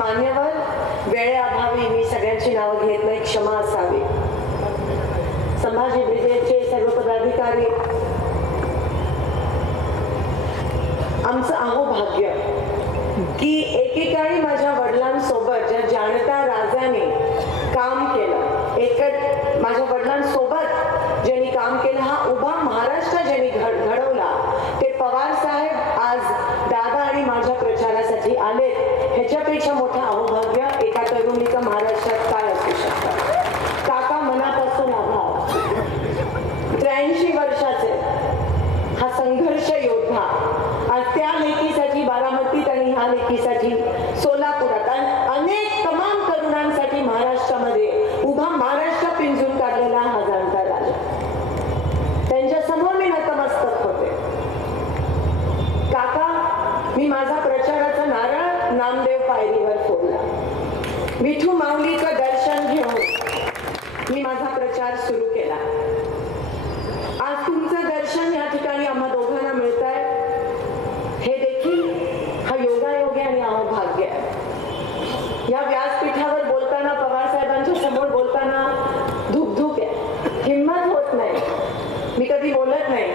मान्यवर वेळेअभावी मी सगळ्यांची नावं घेत नाही क्षमा असावी. संभाजी ब्रिगेडचे सर्व पदाधिकारी आमचं अहो भाग्य की एकेकाळी माझ्या वडिलांसोबत ज्या जाणता राजाने काम केलं एक माझ्या वडिलांसोबत ज्यांनी काम केलं हा उभा महाराष्ट्र ज्यांनी घड घडवला ते पवार साहेब आज दादा आणि माझ्या प्रचारासाठी आले ह्याच्यापेक्षा मोठं अहोभाग्य एका तरुणीचं महाराष्ट्रात काय असू शकतं काका मनापासून आभार त्र्याऐंशी वर्षाचे हा संघर्ष योद्धा आज त्या लेकीसाठी बारामतीत आणि ह्या लेकीसाठी सोलापुरात आणि अनेक तमाम तरुणांसाठी महाराष्ट्रामध्ये उभा महाराष्ट्र पिंजून काढलेला हा जाणता राजा त्यांच्यासमोर मी नतमस्तक होते काका मी माझा प्रचाराचा नारळ नामदेव पायरीवर फोडला. विठू माऊलीचं दर्शन घेऊन मी माझा प्रचार सुरू केला. आज तुमचं दर्शन या ठिकाणी आम्हा दोघांना मिळत आहे हे देखील हा योगायोगी आणि अहोभाग्य आहे. या व्यासपीठावर बोलताना पवार साहेबांच्या समोर बोलताना धुकधुक आहे हिंमत होत नाही. मी कधी बोलत नाही.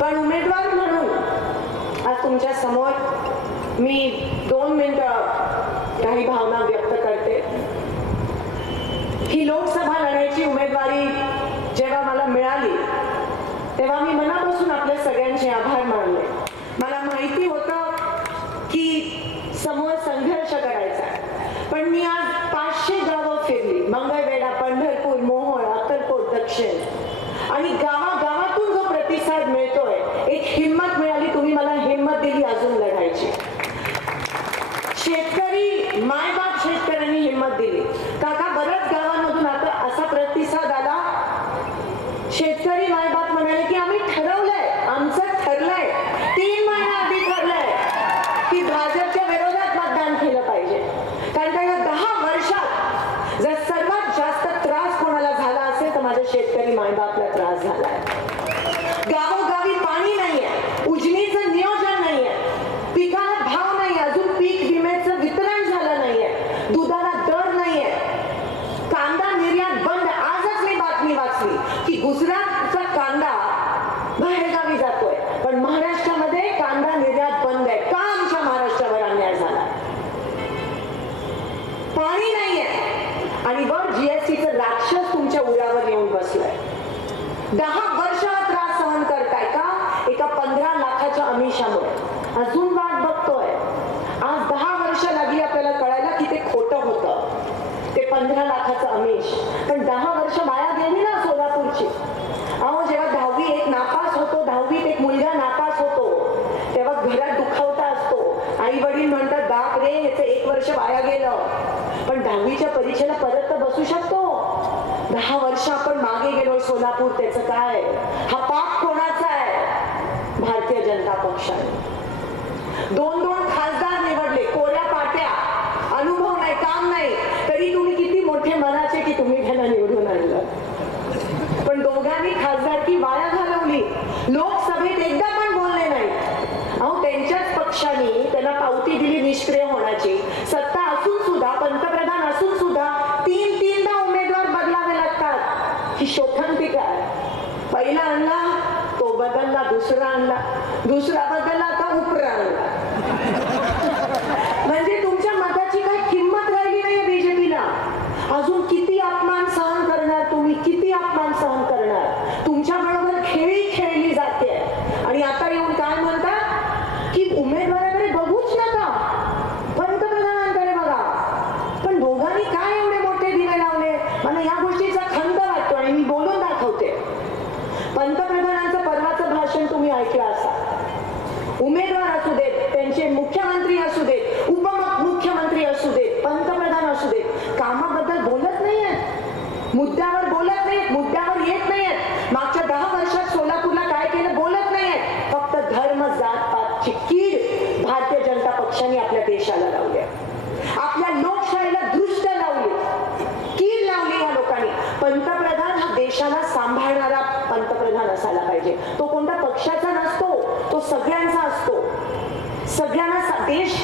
पण उमेदवार तुमच्यासमोर मी दोन मिनिटं काही भावना व्यक्त करते. ही लोकसभा लढायची उमेदवारी जेव्हा मला मिळाली तेव्हा मी मनापासून आपल्या सगळ्यांचे आभार मानले. मला माहिती होतं की समोर संघर्ष करायचा पण मी आज पाचशे गावं फिरली. मंगळवेढा पंढरपूर मोहोळ अक्कलकोट दक्षिण. आणि गाव जो प्रतिसाद मिळतोय एक हिंमत मिळाली तुम्ही मला हिंमत दिली अजून लढायची शेतकरी मायबाप शेतकऱ्यांनी हिंमत दिली काका बऱ्याच गावांमधून आता असा प्रतिसाद आला शेतकरी मायबाप म्हणाले की आम्ही ठरवलंय आमचं ठरलंय तीन महिना आधी ठरलंय की भाजपच्या विरोधात मतदान केलं पाहिजे कारण का या दहा वर्षात जर सर्वात जास्त त्रास कोणाला झाला असेल तर माझ्या शेतकरी मायबापला त्रास झालाय गावोगावी पाणी नाहीये उजनीचं नियोजन नाहीये पिकाला भाव नाही अजून पीक विम्याचं वितरण झालं नाहीये दुधाला दर नाहीये कांदा निर्यात बंद आजच मी बातमी वाचली की गुजरातचा कांदा बाहेरगावी जातोय पण महाराष्ट्रामध्ये कांदा निर्यात बंद आहे का आमच्या महाराष्ट्रावर अन्याय झाला पाणी नाहीये आणि वर जीएसटीचं राक्षस तुमच्या उरावर येऊन बसलंय दहा वर्ष हा त्रास सहन करताय का एका पंधरा लाखाच्या अमिषामुळे अजून वाट बघतोय आज दहा वर्ष लागली आपल्याला कळायला की ते खोटं होतं ते पंधरा लाखाचं अमिष पण दहा वर्ष वाया गेली ना सोलापूरची अहो जेव्हा दहावी एक नापास होतो दहावीत एक मुलगा नापास होतो तेव्हा घरात दुखावता असतो आई वडील म्हणतात बाप रे ह्याचं एक वर्ष वाया गेलं पण दहावीच्या परीक्षेला परत तर बसू शकतो. दहा वर्ष आपण मागे गेलो सोलापूर त्याचं काय? हा पाप कोणाचा आहे? भारतीय जनता पक्षाने. दोन दोन खासदार निवडले कोऱ्या पाट्या. अनुभव नाही काम नाही. तरी तुम्ही किती मोठे मनाचे की तुम्ही घ्यायला निवडून आणलं. पण दोघांनी खासदारकी वाया घालवली. लोकसभेत एकदा पण बोलले नाही. अहो त्यांच्याच पक्षाने त्यांना पावती दिली निष्क्रिय होण्याची सत्ता असून सुद्धा पंतप्रधान असून सुद्धा तीन तीनदा उमेदवार बदलावे लागतात ही शोभंतिका आहे पहिला आणला तो बदलला दुसरा आणला दुसरा बदलला आता उपरा आणला म्हणजे तुमच्या मताची काही किंमत राहिली नाही बीजेपीला अजून किती अपमान सहन करणार तुम्ही किती अपमान सहन करणार तुमच्या बरोबर खेळी खेळली जाते आणि आता येऊन काय म्हणतात की उमेदवाराकडे बघूच नका पंतप्रधानांकडे बघा पण मुद्द्यावर बोलत नाहीत मुद्द्यावर येत नाहीयेत मागच्या दहा वर्षात सोलापूरला काय केलं बोलत नाहीयेत फक्त धर्म जात पातची कीड भारतीय जनता पक्षाने आपल्या देशाला लावली. आपल्या लोकशाहीला दृष्ट लावली. कीड लावली या लोकांनी. पंतप्रधान हा देशाला सांभाळणारा पंतप्रधान असायला पाहिजे. तो कोणत्या पक्षाचा नसतो तो सगळ्यांचा असतो. सगळ्यांना देश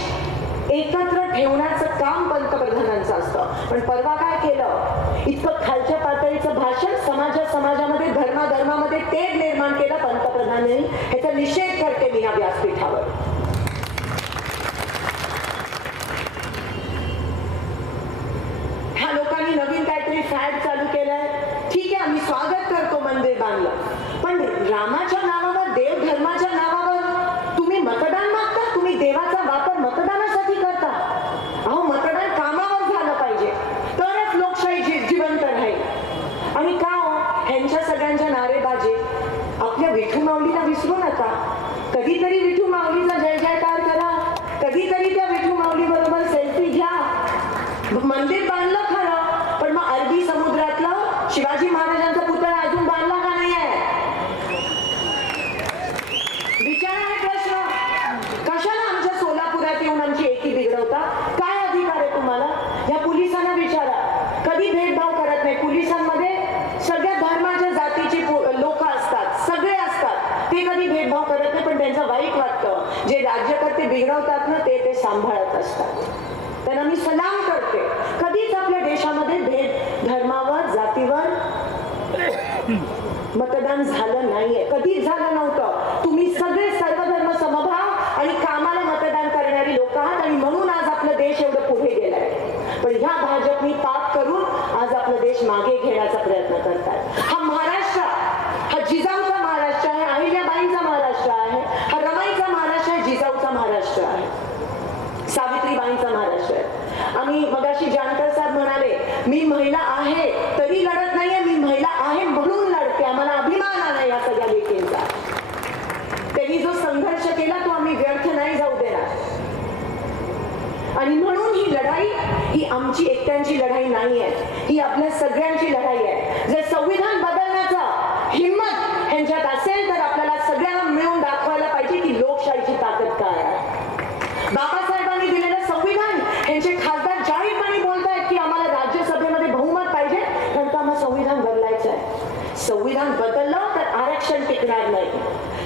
एकत्र ठेवण्याचं काम पंतप्रधानांचं असतं. पण परवा काय केलं? इतकं खालच्या पातळीचं भाषण समाजा समाजामध्ये धर्माधर्मामध्ये तेढ निर्माण केलं पंतप्रधानांनी. ह्याचा निषेध करते मी या व्यासपीठावर. ह्या लोकांनी नवीन काहीतरी फॅड चालू केलंय ठीक आहे आम्ही स्वागत करतो मंदिर बांधलं पण रामाच्या नावावर देव धर्माच्या नावावर तुम्ही मतदान मागता तुम्ही देवाचा वापर मतदानासाठी करता अहो मतदान कामावर झालं पाहिजे तरच लोकशाही जी- जिवंत राहील आणि का हो ह्यांच्या सगळ्यांच्या नारेबाजी आपल्या विठू माऊलीला विसरू कधीतरी विठू माऊलीचा जय जयकार करा. कधीतरी त्या विठू माऊली बरोबर सेल्फी घ्या. मंदिर बांधलं खरं पण मग अरबी समुद्रातलं शिवाजी महाराजांचा पुतळा अजून बांधला का नाहीये? विचार आहे प्रश्न. कशाला आमच्या सोलापुरात येऊन आमची एकी बिघडवता? काय अधिकार आहे तुम्हाला? या पोलिसांना विचारा. कधी भेदभाव करत नाही. पोलिसांमध्ये सगळ्या धर्माच्या जातीची लोक असतात सगळे असतात ते कधी भेदभाव करत नाही पण त्यांचं वाईट वाटतं जे राज्यकर्ते बिघडवतात ना ते ते सांभाळत असतात. त्यांना मी सलाम करते कधीच आपल्या देशामध्ये भेद धर्मावर जातीवर मतदान झालं नाहीये. कधीच झालं नव्हतं. तुम्ही सगळे सर्वधर्म समभाव आणि कामाला मतदान करणारी लोक आहात आणि म्हणून आज आपलं देश एवढं पुढे गेलाय पण ह्या भाजपनी पाप करून आज आपला देश मागे घेण्याचा प्रयत्न करतात हा महाराष्ट्र हा जिजाऊचा महाराष्ट्र आहे अहिल्याबाईंचा महाराष्ट्र आहे हा रमाईचा महाराष्ट्र आहे जिजाऊचा महाराष्ट्र आहे सावित्रीबाईंचा महाराष्ट्र आहे आम्ही मगाशी जानकर साहेब म्हणाले मी महिला आहे तरी लढत नाहीये मी महिला आहे म्हणून लढते आम्हाला अभिमान आला या सगळ्या लेखींचा त्यांनी जो संघर्ष केला तो आम्ही व्यर्थ नाही जाऊ देणार आणि म्हणून ही लढाई ही आमची एकट्यांची लढाई नाही आहे. ही आपल्या सगळ्यांची लढाई आहे. जर संविधान बदलण्याचा हिंमत यांच्यात असेल तर आपल्याला सगळ्यांना मिळून दाखवायला पाहिजे की लोकशाहीची ताकद काय आहे. बाबासाहेबांनी दिलेलं संविधान यांचे खासदार जाहीरपणे बोलतायत की आम्हाला राज्यसभेमध्ये बहुमत पाहिजे नंतर आम्हाला संविधान बदलायचं आहे. संविधान बदललं तर आरक्षण टिकणार नाही.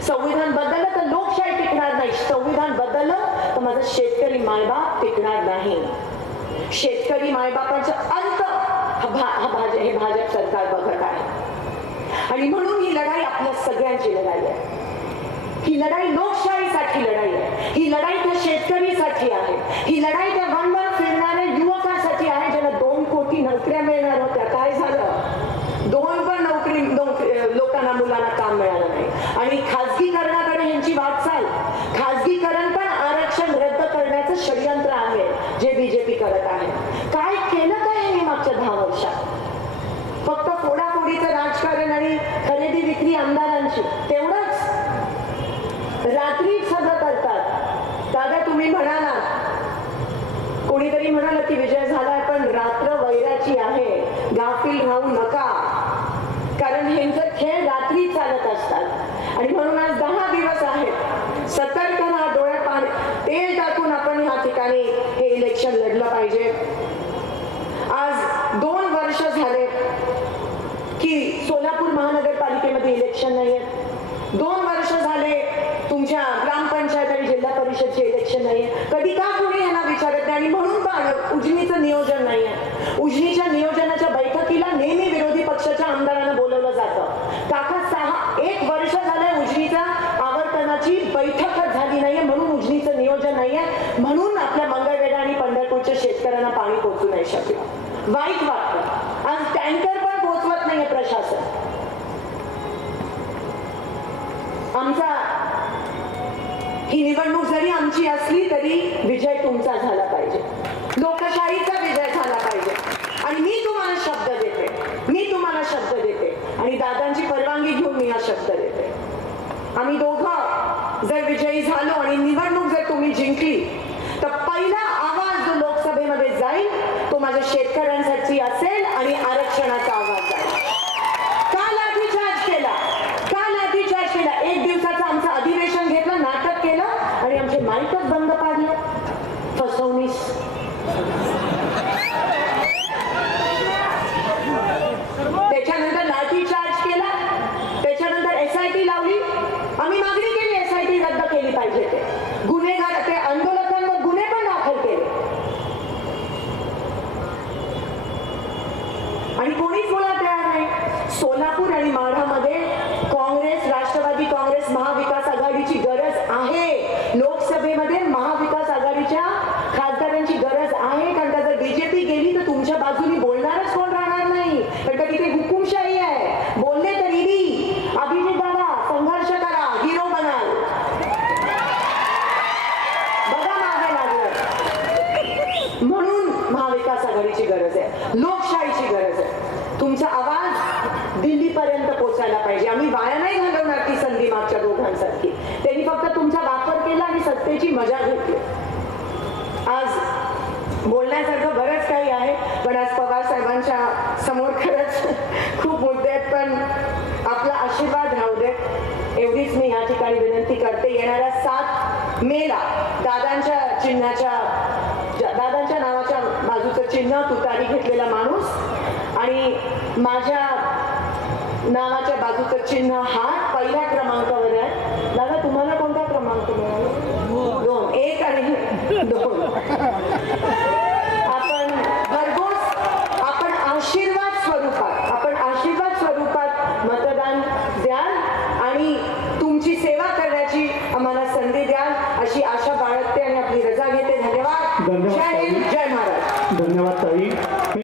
संविधान बदललं तर लोकशाही टिकणार नाही. संविधान बदललं तर माझा शेतकरी मायबाप टिकणार नाही. शेतकरी मायबापांचं हा भाज हे भाजप सरकार बघत आहे. आणि म्हणून ही लढाई आपल्या सगळ्यांची लढाई आहे. ही लढाई लोकशाहीसाठी लढाई आहे. ही लढाई त्या शेतकरीसाठी आहे. ही लढाई त्या वनवर फिरणाऱ्या युवकासाठी आहे ज्याला दोन कोटी नोकऱ्या मिळणार होत्या काय झालं दोन पण नोकरी नोकरी अं, लोकांना मुलांना काम मिळालं नाही आणि खाजगीकरणाकडे यांची वाटचाल खाजगीकरण पण आरक्षण रद्द करण्याचं षडयंत्र आहे जे बीजेपी करत आहे काय केलं काय हे मागच्या दहा वर्षात फक्त फोडाफोडीचं राजकारण आणि खरेदी विक्री आमदारांची. तेवढंच. रात्री सगळं करतात. दादा तुम्ही म्हणाला. कोणीतरी म्हणाल की विजय झालाय पण रात्र वैराची आहे गाफील राहू नका कारण ह्यांचं खेळ रात्री चालत असतात आणि म्हणून आज दहा दिवस आहेत सतर्क राहा डोळ्यात पाणी तेल टाकून आपण ह्या ठिकाणी हे इलेक्शन लढलं पाहिजे आज दोन वर्ष झाले की सोलापूर महानगरपालिकेमध्ये इलेक्शन नाहीये दोन वर्ष झाले तुमच्या ग्रामपंचायत आणि जिल्हा परिषदचे इलेक्शन नाहीये कधी का कोणी यांना विचारत नाही आणि म्हणून पण उजनीचं नियोजन नाहीये उजनीच्या नियोजनाच्या बैठकीला नेहमी विरोधी पक्षाच्या आमदारांना बोलवलं जातं काका सहा एक वर्ष झालंय उजनीचा आवर्तनाची बैठकच झाली नाहीये म्हणून उजनीचं नियोजन नाहीये म्हणून आपल्या मंगळवेढा आणि पंढरपूरच्या शेतकऱ्यांना पाणी पोहोचू नाही शकलं वाईट वाटतं आज टँकर पण पोहोचवत नाहीये प्रशासन आमचा ही निवडणूक जरी आमची असली तरी विजय तुमचा झाला पाहिजे. लोकशाहीचा विजय झाला पाहिजे. आणि मी तुम्हाला शब्द देते. मी तुम्हाला शब्द देते. आणि दादांची परवानगी घेऊन मी हा शब्द देते. आम्ही दोघं जर विजयी झालो आणि निवडणूक जर तुम्ही जिंकली पण आपला आशीर्वाद राहू देत एवढीच मी ह्या ठिकाणी विनंती करते. येणाऱ्या सात मेला दादांच्या चिन्हाच्या दादांच्या नावाच्या बाजूचं चिन्ह तुतारी घेतलेला माणूस आणि माझ्या नावाच्या बाजूचं चिन्ह हा पहिला क्रमांक